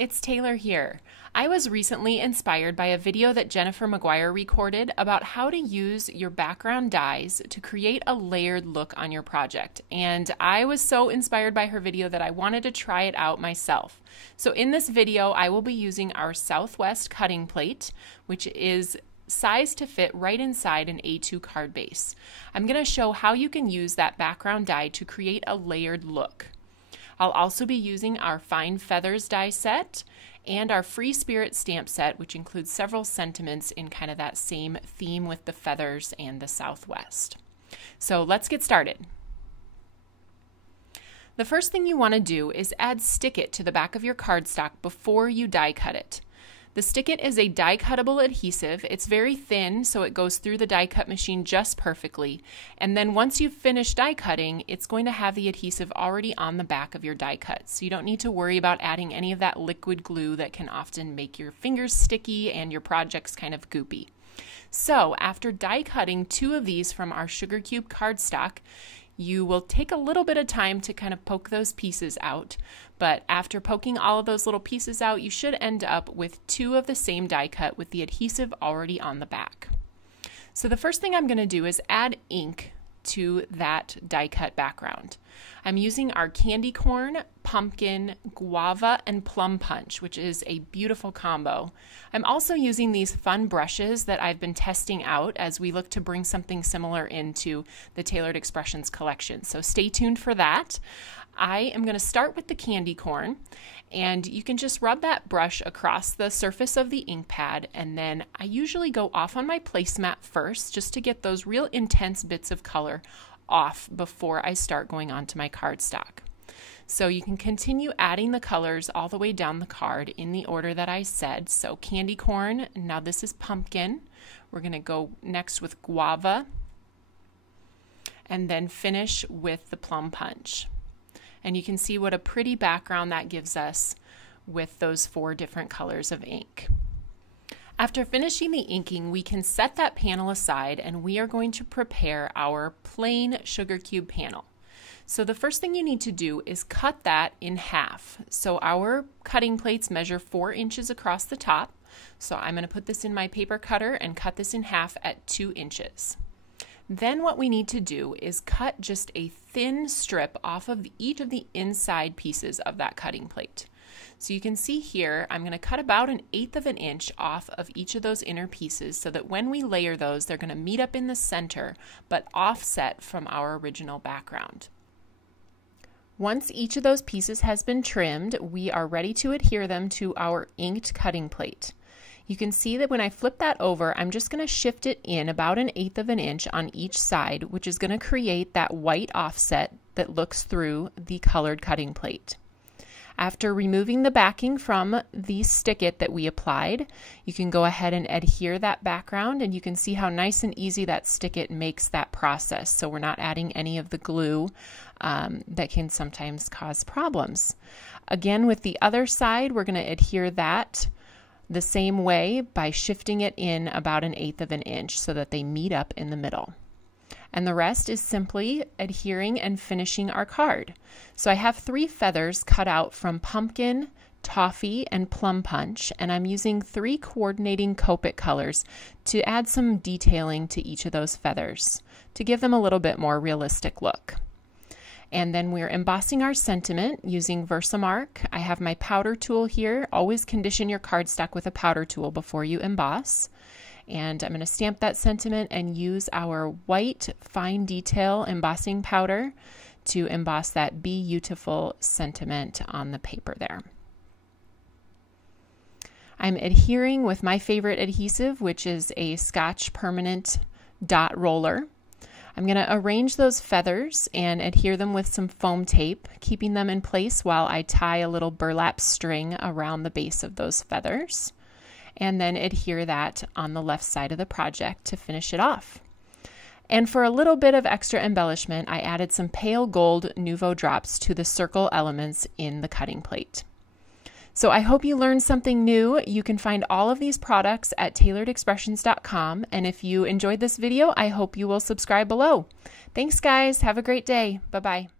it's Taylor here. I was recently inspired by a video that Jennifer McGuire recorded about how to use your background dyes to create a layered look on your project. And I was so inspired by her video that I wanted to try it out myself. So in this video, I will be using our Southwest cutting plate, which is sized to fit right inside an A2 card base. I'm going to show how you can use that background dye to create a layered look. I'll also be using our Fine Feathers die set and our Free Spirit stamp set, which includes several sentiments in kind of that same theme with the feathers and the Southwest. So let's get started. The first thing you want to do is add Stick It to the back of your cardstock before you die cut it. The Stick It is a die cuttable adhesive. It's very thin, so it goes through the die cut machine just perfectly. And then once you've finished die cutting, it's going to have the adhesive already on the back of your die cut. So you don't need to worry about adding any of that liquid glue that can often make your fingers sticky and your projects kind of goopy. So after die cutting 2 of these from our sugar cube cardstock, you will take a little bit of time to kind of poke those pieces out, but after poking all of those little pieces out, you should end up with 2 of the same die cut with the adhesive already on the back. So the first thing I'm going to do is add ink to that die cut background. I'm using our candy corn, pumpkin, guava, and plum punch, which is a beautiful combo. I'm also using these fun brushes that I've been testing out as we look to bring something similar into the Tailored Expressions collection. So stay tuned for that. I am going to start with the candy corn, and you can just rub that brush across the surface of the ink pad, and then I usually go off on my placemat first just to get those real intense bits of color off before I start going on to my cardstock. So you can continue adding the colors all the way down the card in the order that I said. So candy corn, now this is pumpkin. We're going to go next with guava, and then finish with the plum punch. And you can see what a pretty background that gives us with those 4 different colors of ink. After finishing the inking, we can set that panel aside and we are going to prepare our plain sugar cube panel. So the first thing you need to do is cut that in half. So our cutting plates measure 4 inches across the top. So I'm going to put this in my paper cutter and cut this in half at 2 inches. Then what we need to do is cut just a thin strip off of each of the inside pieces of that cutting plate. So you can see here, I'm going to cut about 1/8 of an inch off of each of those inner pieces so that when we layer those, they're going to meet up in the center, but offset from our original background. Once each of those pieces has been trimmed, we are ready to adhere them to our inked cutting plate. You can see that when I flip that over, I'm just going to shift it in about 1/8 of an inch on each side, which is going to create that white offset that looks through the colored cutting plate. After removing the backing from the Stick It that we applied, you can go ahead and adhere that background, and you can see how nice and easy that Stick It makes that process. So we're not adding any of the glue that can sometimes cause problems. Again, with the other side, we're going to adhere that the same way by shifting it in about 1/8 of an inch so that they meet up in the middle. And the rest is simply adhering and finishing our card. So I have 3 feathers cut out from pumpkin, toffee, and plum punch, and I'm using 3 coordinating Copic colors to add some detailing to each of those feathers to give them a little bit more realistic look. And then we're embossing our sentiment using Versamark. I have my powder tool here. Always condition your cardstock with a powder tool before you emboss. And I'm going to stamp that sentiment and use our white fine detail embossing powder to emboss that beautiful sentiment on the paper there. I'm adhering with my favorite adhesive, which is a Scotch Permanent dot roller. I'm going to arrange those feathers and adhere them with some foam tape, keeping them in place while I tie a little burlap string around the base of those feathers, and then adhere that on the left side of the project to finish it off. And for a little bit of extra embellishment, I added some pale gold Nuvo drops to the circle elements in the cutting plate. So I hope you learned something new. You can find all of these products at tailoredexpressions.com. And if you enjoyed this video, I hope you will subscribe below. Thanks, guys. Have a great day. Bye-bye.